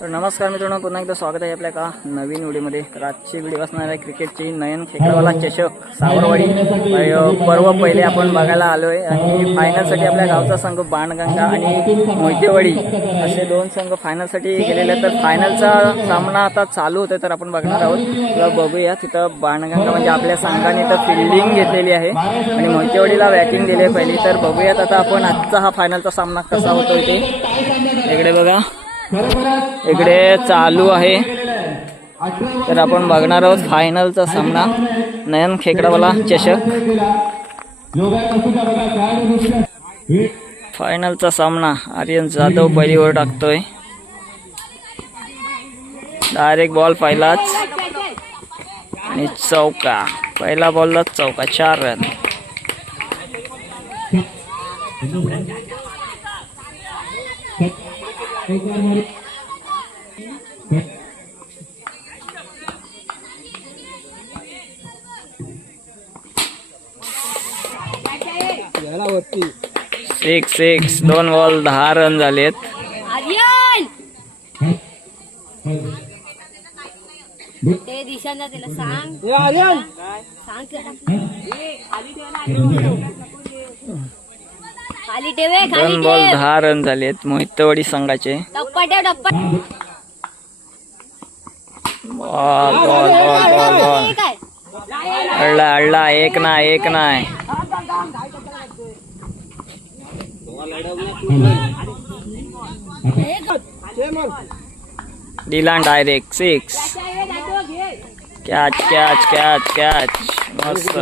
तर नमस्कार मित्रांनो, पुन्हा एकदा स्वागत आहे आपल्या का नवीन व्हिडिओमध्ये। तर आजची व्हिडिओ असणार आहे क्रिकेटची नयन खेकडावाला चषक सावरवाडी पर्व पहिले आपण बघायला आलोय आणि फायनलसाठी आपल्या गावचा संघ बाणगंगा आणि मोहितेवाडी असे दोन संघ फायनलसाठी गेलेले आहेत। तर फायनलचा सामना आता चालू होतोय, तर आपण बघणार आहोत। तर बघूया, तिथं बाणगंगा म्हणजे आपल्या संघाने तर फिल्डिंग घेतलेली आहे आणि मोहितेवाडीला बॅटिंग दिली आहे पहिली। तर बघूयात आता आपण आजचा हा फायनलचा सामना कसा होतोय ते। इकडे बघा, इकडे चालू आहे, तर आपण बघणार आहोत फायनलचा सामना नयन खेकडावाला चषक। फायनलचा सामना आर्यन जाधव पहिलीवर टाकतोय, डायरेक्ट बॉल पहिलाच आणि चौका, पहिला बॉलला चौका, 4 रन। सिक्स 2 बॉल 10 रन झालेत। ते दिशांना त्याला सांग, खाली ठेवे, 2 बॉल 10 रन झालेत मोहितेवाडी संघाचे। टप्पा ठेव, टप्पा ball ball ball ball ball काय अडला अडला, एक नाही दिला direct 6। Catch catch catch catch, मस्त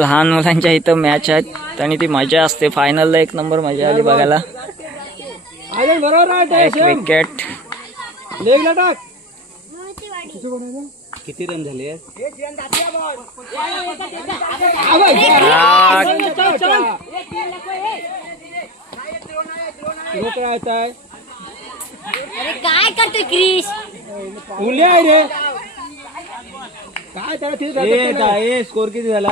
लहान मुलांच्या इथं मॅच आहेत आणि ती मजा असते। फायनलला एक नंबर मजा आली बघायला। एक विकेट, किती रन झाले? अरे काय करतोय क्रिश? रे काय त्याला स्कोर किती झाला?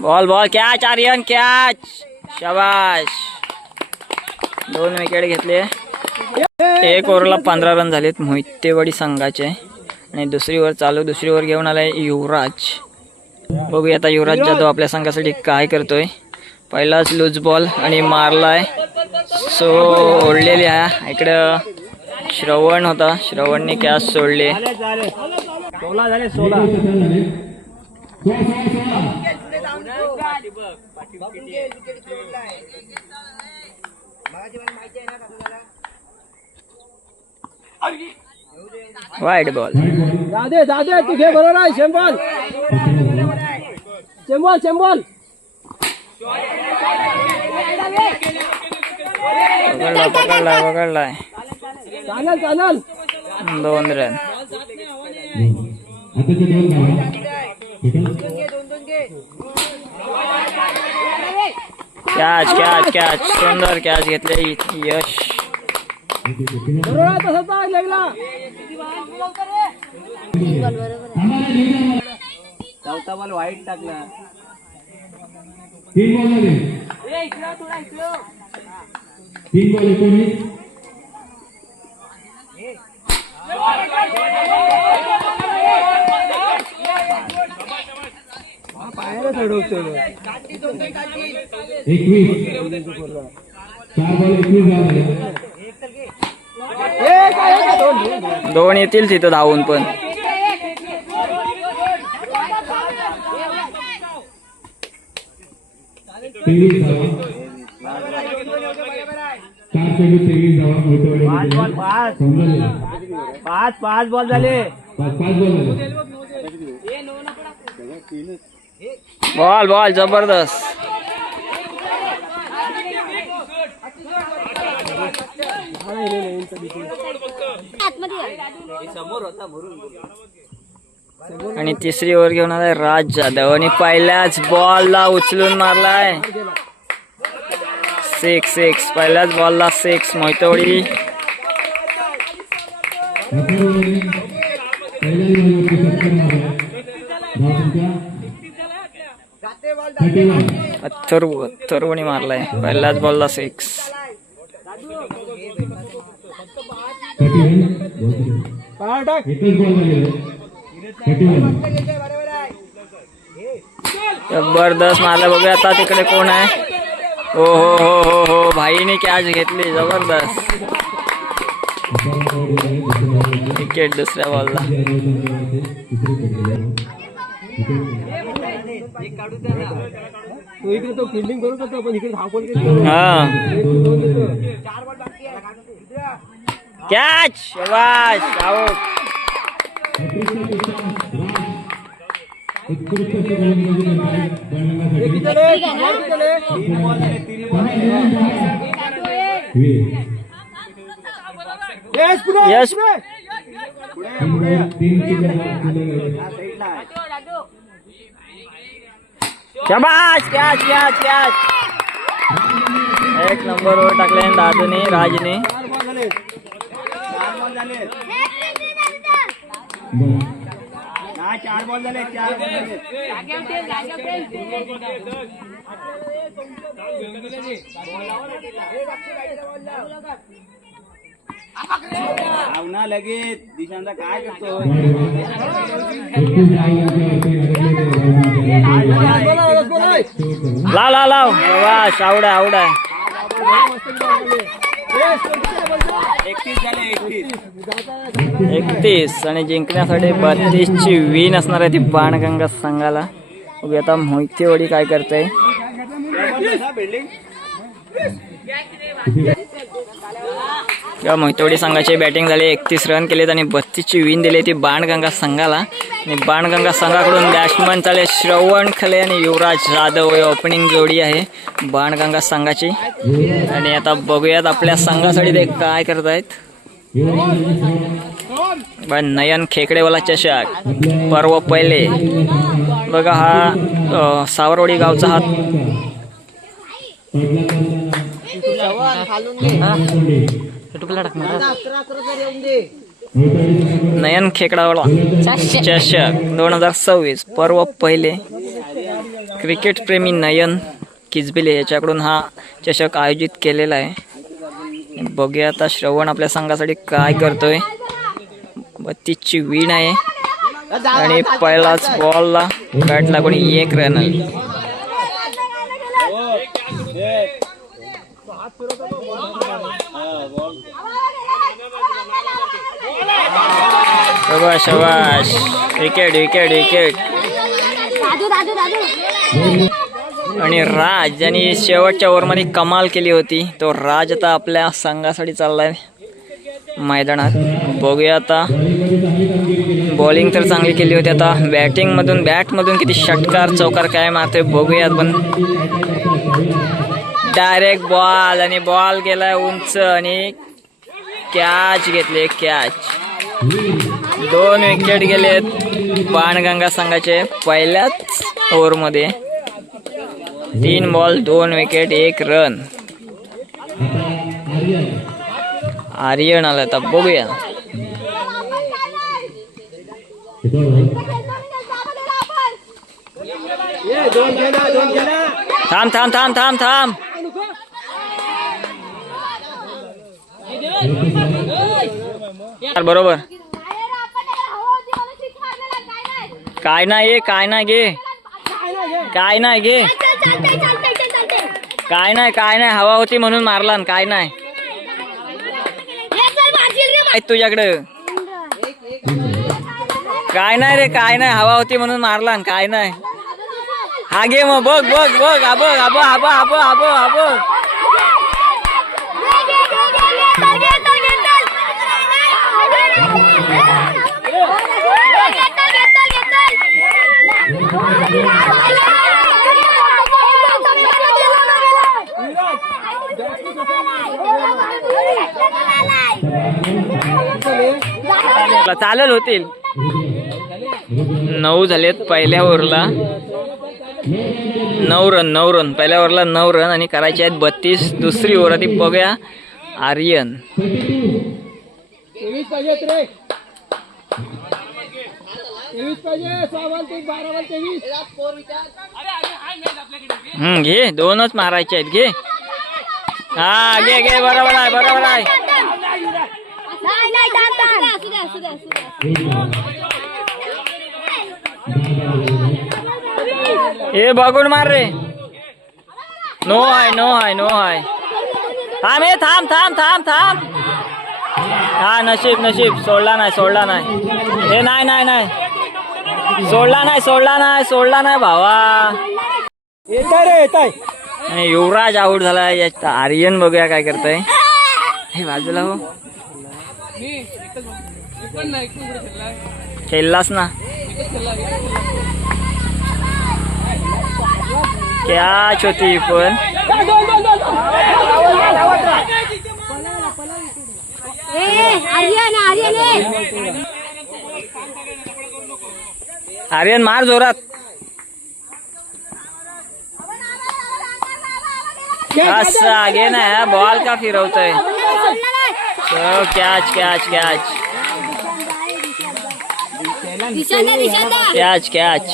Ball ball catch, Aryan catch, शाबाश। 2 विकेट घेतले। 1 ओव्हरला 15 रन झालेत मोहितेवाडी संघाचे आणि दुसरी ओव्हर चालू, दुसरी ओव्हर घेऊन आलाय युवराज। बघूया आता युवराज जाधव आपल्या संघासाठी काय करतोय। पहिलाच लूज बॉल आणि मारलाय, सोडलेली आहे। इकडं श्रवण होता, श्रवणने कॅच सोडले। 16 झाले, 16 वाईड बॉल, दादे तू घे, बरोबर आहे। शेंबॉल पकडलाय चालेल 2 रन। कॅच कॅच कॅच, सुंदर कॅच घेतले यश। चौथा बॉल वाईट टाकला। 3 बॉल झाले, 3 बॉल 19। पाहायला चढवतो 21, 4 बॉल 21 झाले। 2 येतील तिथं धावून पण। पाच बॉल झाले। बॉल बॉल जबरदस्त। आणि तिसरी ओव्हर घेऊन आलाय राज जाधव आणि पहिल्याच बॉलला उचलून मारलाय 6 पहिल्याच बॉलला 6 मोहितेवाडी। पहिल्या अथर्वने मारलाय पहिल्याच बॉलला 6. जबरदस्त मारलं. बघूया आता तिकडे कोण आहे. हो हो हो हो हो भाईने कॅच घेतली. जबरदस्त विकेट दुसऱ्या बॉलला. तो इकडे तो फिल्डिंग करू शकतो पण इकडे धावपळ केली. हा कॅच. शाबाश. आउट. यश. शाबाश. Catch catch catch. एक नंबरवर टाकले दादूने राजने. 4 बॉल झाले. लगेच दिशांचा काय करतो. लाव लाव लाव. शाबाश. आवडा आवडा. 31 आणि जिंकण्यासाठी 32ची विन असणार आहे ती बाणगंगा संघाला. बघूया आता मोहितेवाडी काय करते. मोहितेवाडी संघाची बॅटिंग झाली. 31 रन केलेत आणि 32ची विन दिली ती बाणगंगा संघाला. आणि बाणगंगा संघाकडून बॅट्समन चाले श्रवण खले आणि युवराज जाधव ही ओपनिंग जोडी आहे बाणगंगा संघाची. आणि आता बघूयात आपल्या संघासाठी ते काय करतायत. नयन खेकडेवाला चषक पर्व पहिले. बघा हा सावरवाडी गावचा हा नयन खेकडावाला चषक 2026 पर्व पहिले. क्रिकेट प्रेमी नयन किजबिले याच्याकडून हा चषक आयोजित केलेला आहे. बघूया आता श्रवण आपल्या संघासाठी काय करतोय. 32ची विन आहे आणि पहिलाच बॉलला बॅट लागून 1 रन आली. शाबाश शाबाश. Wicket wicket wicket. आणि राज यांनी शेवटच्या ओव्हरमध्ये कमाल केली होती. तो राज आता आपल्या संघासाठी चाललाय मैदानात. बघूया आता. बॉलिंग तर चांगली केली होती. आता बॅटमधून किती षटकार चौकार काय मारतोय बघूयात. पण डायरेक्ट बॉल आणि बॉल गेलाय उंच आणि कॅच घेतले. कॅच. 2 विकेट गेलेत बाणगंगा संघाचे पहिल्याच ओव्हरमध्ये. 3 बॉल 2 विकेट 1 रन. आर्यन आला. आता बघूया. थांब थांब थांब थांब थांब. बरोबर. काय नाही काय नाही घे. काय नाही घे. काय नाही हवा होती म्हणून मारला. काय नाही तुझ्याकडं. काय नाही रे. काय नाही हवा होती म्हणून मारला. काय नाही. हा घे मग. बघ बघ बघ. आब आब आब आब आब आब. चालेल होतील. 9 झालेत पहिल्या ओव्हरला. 9 रन पहिल्या ओव्हरला 9 रन आणि करायचे आहेत 32 दुसरी ओव्हर. ती बघूया. आर्यन घे, दोनच मारायचे आहेत, घे. हा घे घे, बरोबर आहे, बरोबर आहे. नाही नाही असू दे असू दे असू दे. हे बघून मार रे. नो आहे, नो आहे, नो आहे. थांब हे, थांब थांब थांब थांब. हा नशीब नशीब, सोडला नाही, सोडला नाही. हे नाही नाही नाही, सोडला नाही, सोडला नाही, सोडला नाही भावा. आणि युवराज आऊट झाला. याचा आर्यन बघूया काय करतय. हे बाजूला हो, खेळलास ना. कॅच होती पण. आर्यन मार जोरात. असा घे ना, बॉल का फिरवतोय. Catch catch catch catch catch.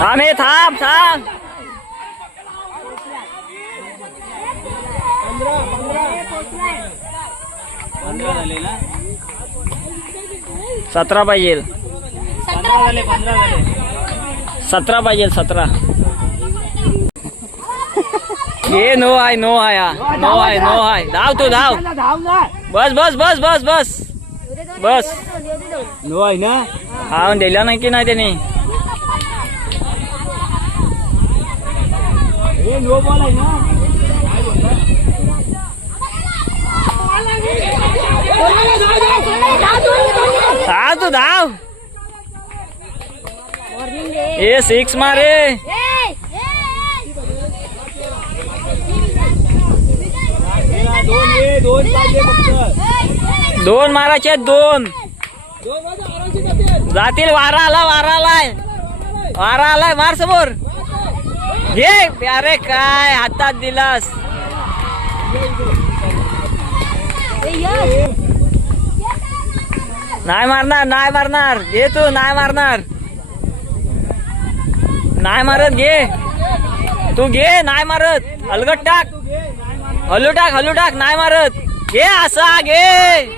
थांब हे, थांब थांब. 17 पाहिजे. 17 पाहिजे, 17. हे नो आहे, नो आहे, नो आहे, नो आहे. धाव तू धाव. बस बस बस बस बस बस. नो आहे ना. हा दिला नाही की नाही त्याने. हे नो बॉल आहे ना. धाव तू धाव. हे 6 मारे. दोन पाहिजे फक्त. 2 मारायचे, 2 जातील. वारा आला, वारा आलाय, वारा आलाय. मार समोर. घे. अरे काय हातात दिलास. नाही मारणार, नाही मारणार. घे तू, नाही मारणार, नाही मारत. घे तू, घे. नाही मारत. अलगट टाक, हलू टाक, हलू टाक. नाही मारत. घे असा, घे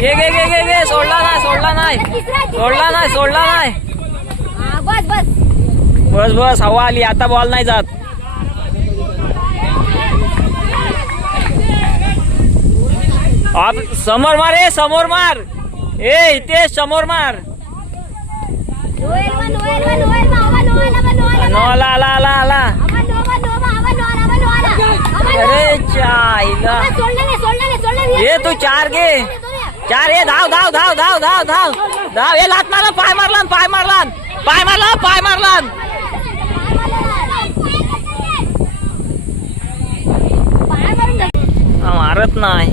घे घे घे घे घे. सोडला नाही, सोडला नाही, सोडला नाही, सोडला नाही. बस बस बस बस. हवा आली आता, बॉल नाही जात. समोर मार. ए समोर मार. ए इथे समोर मार. नोला आला आला आला. अरे चायला. ये तू 4 घे, 4. ये धाव धाव धाव धाव धाव धाव धाव. हे लात मारला, पाय मारला, पाय मारला, पाय मारला, पाय मारला. मारत नाही.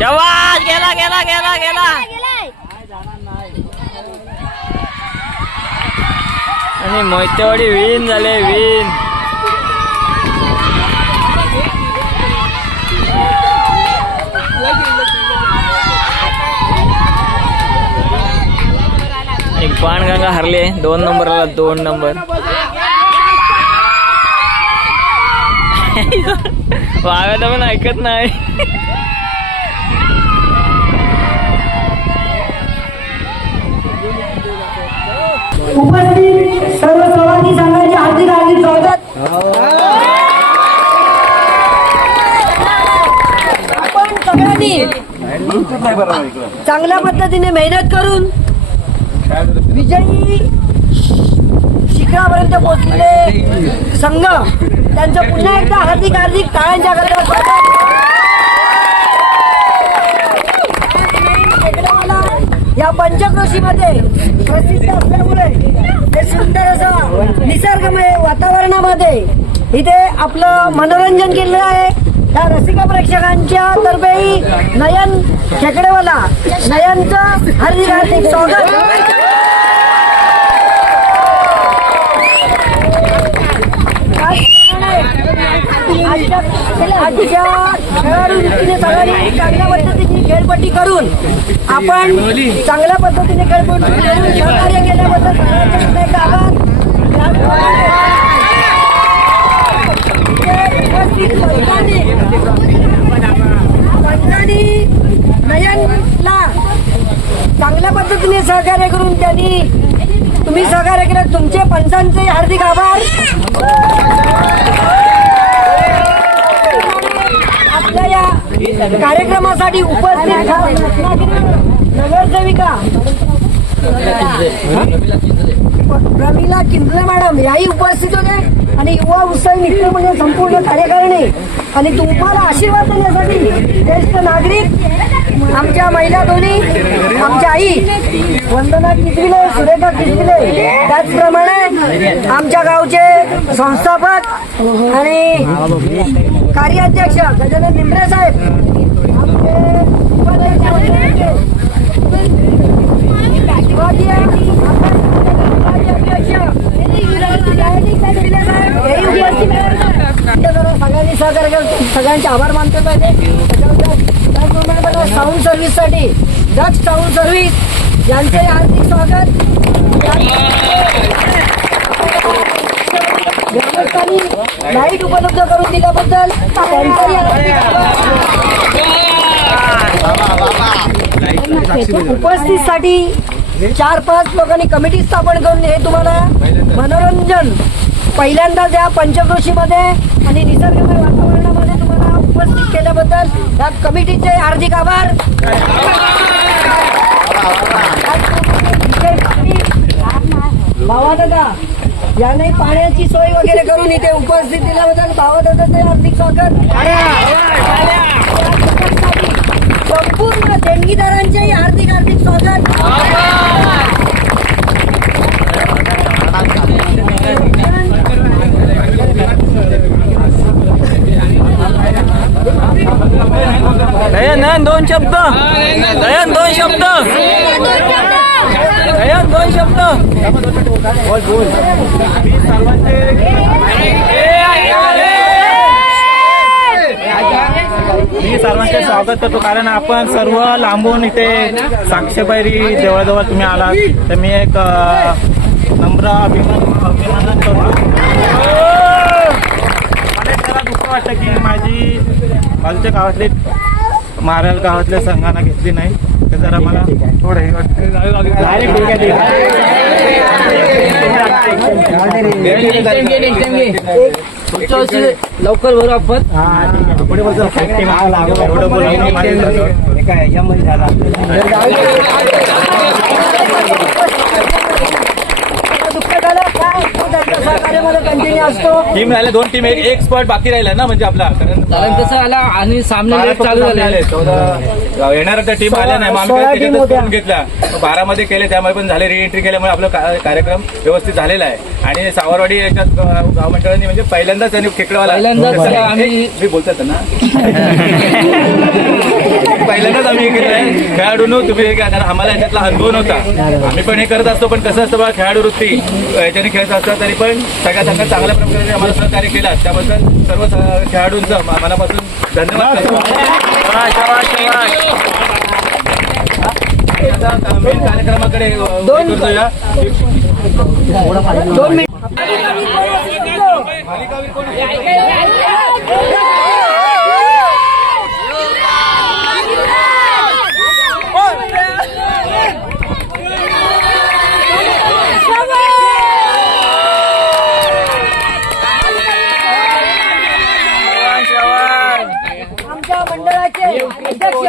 शबाश. गेला गेला गेला गेला. आणि मोहितेवाडी विन झाले, विन. एक पानगंगा हरले. 2 नंबरला 2 नंबर. वागायला पण ऐकत नाही. उपस्थित सर्व सहभागी संघाचे हार्दिक हार्दिक स्वागत. आपण सगळ्यांनी चांगल्या पद्धतीने मेहनत करून विजयी शिखरापर्यंत पोहोचलेले संघ त्यांचं पुन्हा एकदा हार्दिक हार्दिक टाळ्यांच्या गजरात स्वागत. या पंचक्रोशीमध्ये प्रसिद्ध असल्यामुळे हे सुंदर असं निसर्गमय वातावरणामध्ये इथे आपलं मनोरंजन केलेलं आहे. त्या रसिका प्रेक्षकांच्या तर्फेही नयन खेकडेवाला नयनचं हार्दिक हार्दिक स्वागत. आजच्या खेळाडू वृत्तीने सगळ्यांनी चांगल्या पद्धतीने खेळपट्टी करून आपण चांगल्या पद्धतीने खेळपट्टी करून सहकार्य केल्याबद्दल सगळ्यांचे पुन्हा एकदा आभार. पंचांनी नयनला चांगल्या पद्धतीने सहकार्य करून त्यांनी तुम्ही सहकार्य केलं, तुमचे पंचांचे हार्दिक आभार. आपल्या या कार्यक्रमासाठी उपस्थित नगरसेविका प्रमिला किंजले मॅडम याही उपस्थित होते आणि युवा उत्सव मित्र म्हणजे संपूर्ण कार्यकारिणी आणि तुम्हाला आशीर्वाद देण्यासाठी ज्येष्ठ नागरिक आमच्या महिला दोन्ही, आमच्या आई वंदना किसविले, सुरेखा किसविले, त्याचप्रमाणे आमच्या गावचे संस्थापक आणि कार्याध्यक्ष गजानन निंबरे साहेब, आमचे सगळ्यांनी सहकार्य केलं, सगळ्यांचे आभार मानतो पाहिजे. त्याचप्रमाणे साऊंड सर्व्हिससाठी दक्ष साऊंड सर्व्हिस यांचे हार्दिक स्वागत. ग्रामस्थांनी लाईट उपलब्ध करून दिल्याबद्दल त्यांचाही हार्दिक आभार. उपस्थितीसाठी 4-5 लोकांनी कमिटी स्थापन करून हे तुम्हाला मनोरंजन पहिल्यांदाच या पंचक्रोशीमध्ये आणि निसर्गमय वातावरणामध्ये तुम्हाला उपस्थित केल्याबद्दल या कमिटीचे हार्दिक आभार. भावादादा याने पाण्याची सोय वगैरे करून इथे उपस्थित दिल्याबद्दल भावादादाचे हार्दिक स्वागत. संपूर्ण देणगीदारांचेही हार्दिक हार्दिक स्वागत. नयन 2 शब्द, नयन 2 शब्द, नयन 2 शब्द. मी सर्वांचे स्वागत करतो, कारण आपण सर्व लांबून इथे साक्षीबाई जवळजवळ तुम्ही आलात, तर मी एक नम्र अभिमान करतो. मला जरा दुःख वाटतं की माझी बाजूच्या गावातले मारल गावातल्या संघांना घेतली नाही, तर जरा मला थोडं हे वाटतं. लवकर भरू आपण. सहकार्यामध्ये कंटिन्यू असतो. टीम राहिल्या 2 टीम, एक स्पॉट बाकी राहिला ना, म्हणजे आपला कारण कसं आला आणि सामने लेट चालू झाले. येणार त्या टीम आल्या नाही, मग आम्ही त्याच्यातच करून घेतल्या. 12 मध्ये केले, त्यामुळे पण झाले, रिएंट्री केल्यामुळे आपला कार्यक्रम व्यवस्थित झालेला आहे. आणि सावरवाडी याच्यात गाव मंडळांनी म्हणजे पहिल्यांदाच त्यांनी खेकडेवाला मी बोलतात ना पहिल्यांदाच आम्ही हे केलं आहे. खेळाडूंनो तुम्ही हे घ्या, कारण आम्हाला याच्यातला अनुभव नव्हता. आम्ही पण हे करत असतो, पण कसं असतं बघा, खेळाडू वृत्ती याच्याने खेळत असतात, तरी पण सगळ्या संघात चांगल्या प्रकारे आम्हाला सहकार्य केला, त्याबद्दल सर्व खेळाडूंचं मनापासून धन्यवाद करतो. मेन कार्यक्रमाकडे 2 मिनिट. आमच्या मंडळाचे अध्यक्ष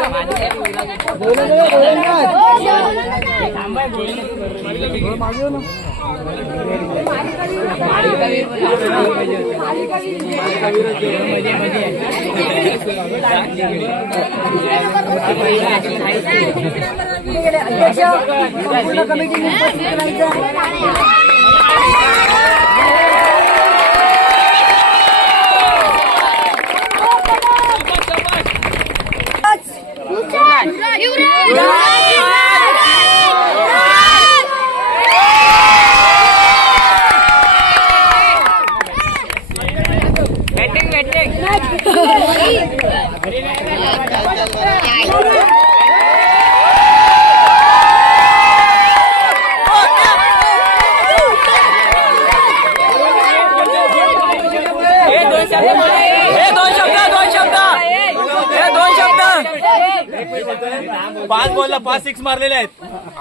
अध्यक्ष संपूर्ण कमिटीने उपस्थित राहायचं. पाच बॉलला 5 6 मारलेले आहेत.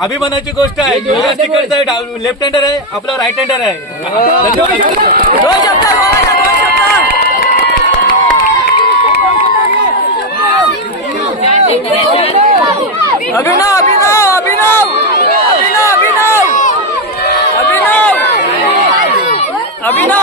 अभिमानाची गोष्ट आहे. युवराज तिकडचा लेफ्ट हँडर आहे, आपला राईट हँडर आहे. अभिनव अभिनव अभिनव अभिनव अभिनव अभिनव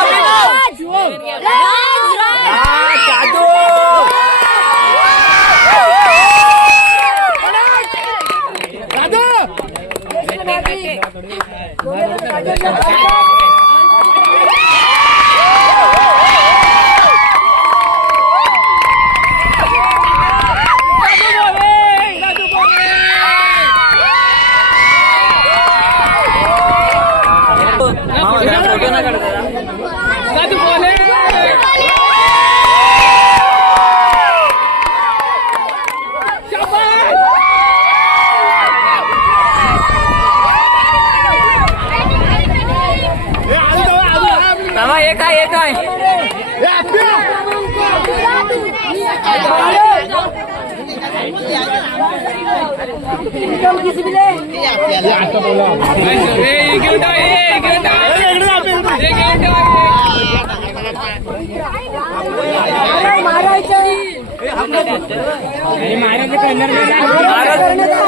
एक आहे एक आहे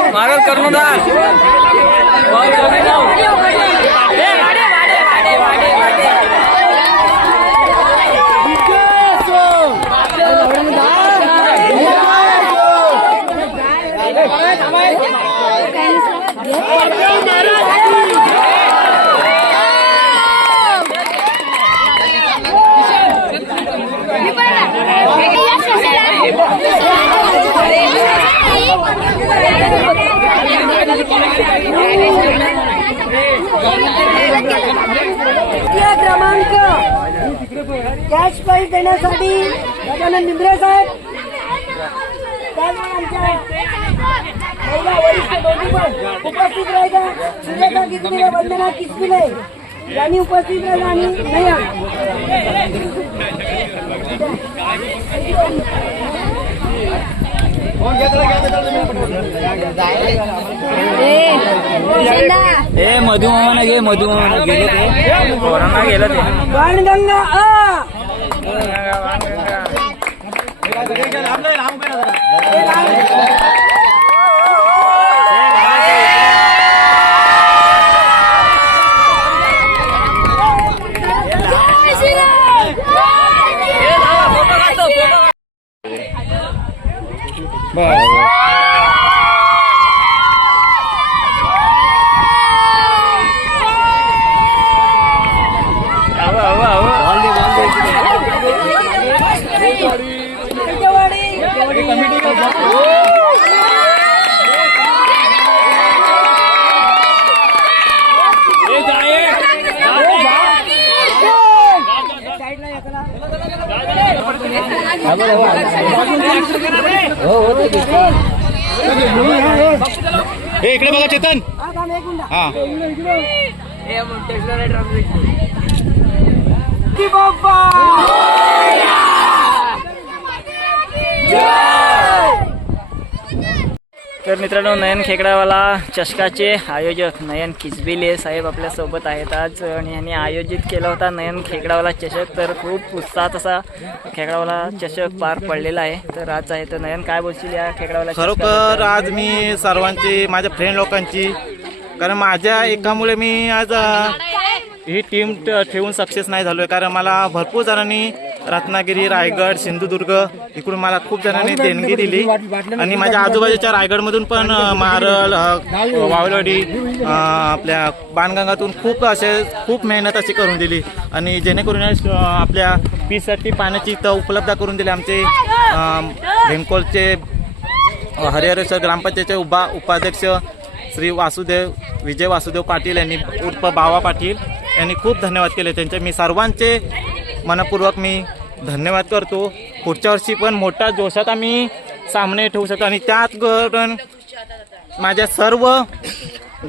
महाराज कर्णधार क्रमांक कॅश प्राईज देण्यासाठी गजानन निंद्रे साहेब, आमच्या महिला वरिष्ठ दोन्ही पण उपस्थित राहायचा. सुरेखा किसबिले, वंदना किसबिले यांनी उपस्थित राहिला आणि नयन मधु मामा घे मधु मामा गेले ते कोरोना गेलं ते बाणगंगा इकडे बघा चेतन. हा तर मित्रांनो, नयन खेकडावाला चषकाचे आयोजक नयन किसबिले साहेब आपल्या सोबत आहेत आज आणि यांनी आयोजित केला होता नयन खेकडावाला चषक. तर खूप उत्साहात असा खेकडावाला चषक पार पडलेला आहे. तर आज आहे तर नयन काय बोलशील या खेकडावाला? खरोखर आज मी सर्वांची, माझ्या फ्रेंड लोकांची कारण माझ्या एकामुळे मी आज ही टीम ठेवून सक्सेस नाही झालोय. कारण मला भरपूर जणांनी रत्नागिरी, रायगड, सिंधुदुर्ग इकडून मला खूप जणांनी देणगी दिली आणि माझ्या आजूबाजूच्या रायगडमधून पण मारळ, वावलवाडी, आपल्या बाणगंगातून खूप मेहनत अशी करून दिली आणि जेणेकरून आपल्या पीसाठी पाण्याची इथं उपलब्ध करून दिली. आमचे भेंकोलचे हरिहरेश्वर ग्रामपंचायतचे उपाध्यक्ष श्री विजय वासुदेव पाटील यांनी उर्फ बावा पाटील यांनी खूप धन्यवाद केले. त्यांचे मी सर्वांचे मनपूर्वक मी धन्यवाद करतो. पुढच्या वर्षी पण मोठ्या जोशात आम्ही सामने ठेवू शकतो आणि त्यात माझ्या सर्व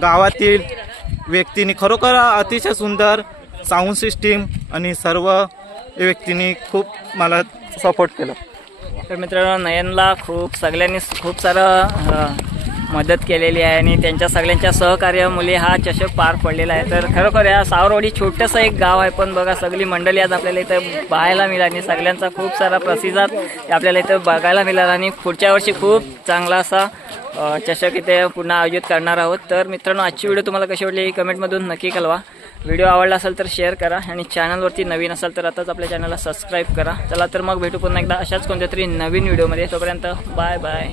गावातील व्यक्तींनी खरोखर अतिशय सुंदर साऊंड सिस्टीम आणि सर्व व्यक्तींनी खूप मला सपोर्ट केलं. तर मित्रांनो, नयनला सगळ्यांनी खूप सारं मदत केलेली आहे आणि त्यांच्या सगळ्यांच्या सहकार्यामुळे हा चषक पार पडलेला आहे. तर खरोखर या सावरवाडी छोटंसं एक गाव आहे, पण बघा सगळी मंडळी आज आपल्याला इथं पाहायला मिळाली. सगळ्यांचा खूप सारा प्रतिसाद आपल्याला इथं बघायला मिळाला आणि पुढच्या वर्षी खूप चांगला असा चषक इथे पुन्हा आयोजित करणार आहोत. तर मित्रांनो, आजची व्हिडिओ तुम्हाला कशी वाटली ही कमेंटमधून नक्की कळवा. व्हिडिओ आवडला असेल तर शेअर करा आणि चॅनलवरती नवीन असाल तर आताच आपल्या चॅनलला सबस्क्राईब करा. चला तर मग भेटू पुन्हा एकदा अशाच कोणत्या तरी नवीन व्हिडिओमध्ये. तोपर्यंत बाय बाय.